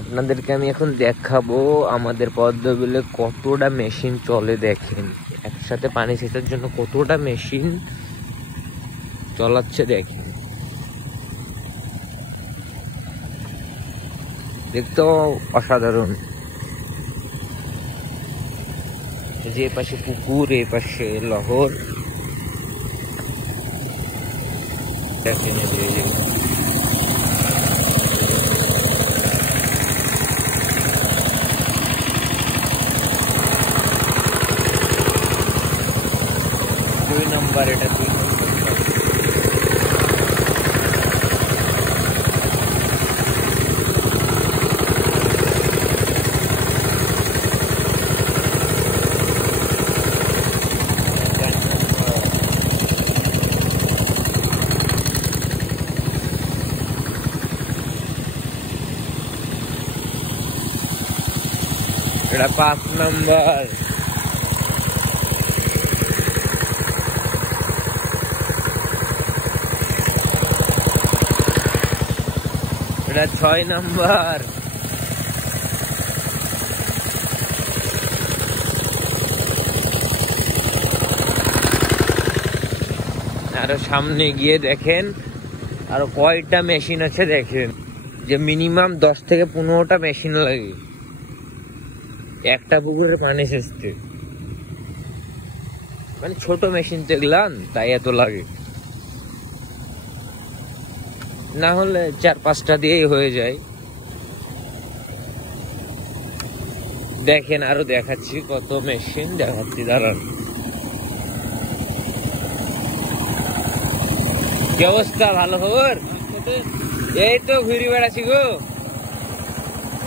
আপনাদেরকে আমি এখন দেখাবো আমাদের পদ্মা বিলে কতটা মেশিন চলে। দেখেন একসাথে পানি সেচার জন্য কতটা মেশিন চলাচ্ছে দেখেন। দেখতেও অসাধারণ। যে পাশে পুকুর, এই পাশে লহর। দেখেন দুই নম্বর, এটা 2 নম্বর। এটা 5 নম্বর। এটা 6 নম্বর। আরো সামনে গিয়ে দেখেন আরো কয়টা মেশিন আছে। দেখেন যে মিনিমাম 10 থেকে 15টা মেশিন লাগে একটা পুকুরে পানি সেচতে। মানে ছোট মেশিন তো এগুলান, তাই এত লাগে। না হলে 4-5টা দিয়েই হয়ে যায়। দেখেন আরো দেখাচ্ছি কত মেশিন, দেখাচ্ছি দাঁড়ান। কি অবস্থা, ভালো খবর? এই তো ঘুরে বেড়াচ্ছি গো।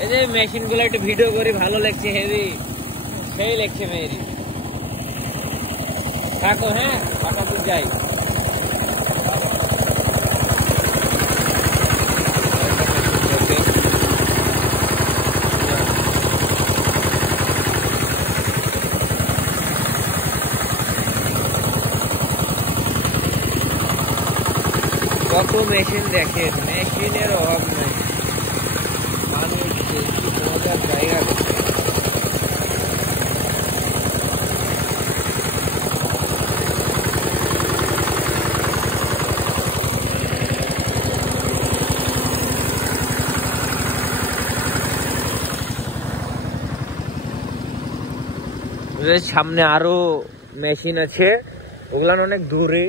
এই যে মেশিন গুলো একটু ভিডিও করি, ভালো লাগছে, হেভি সেই লাগছে মেয়েরি। থাকো, হ্যাঁ হঠাৎ যাই। কত মেশিন দেখেন, মেশিনের অভাব নেই। মানুষ মজার জায়গা। সামনে আরো মেশিন আছে, ওগুলান অনেক দূরে।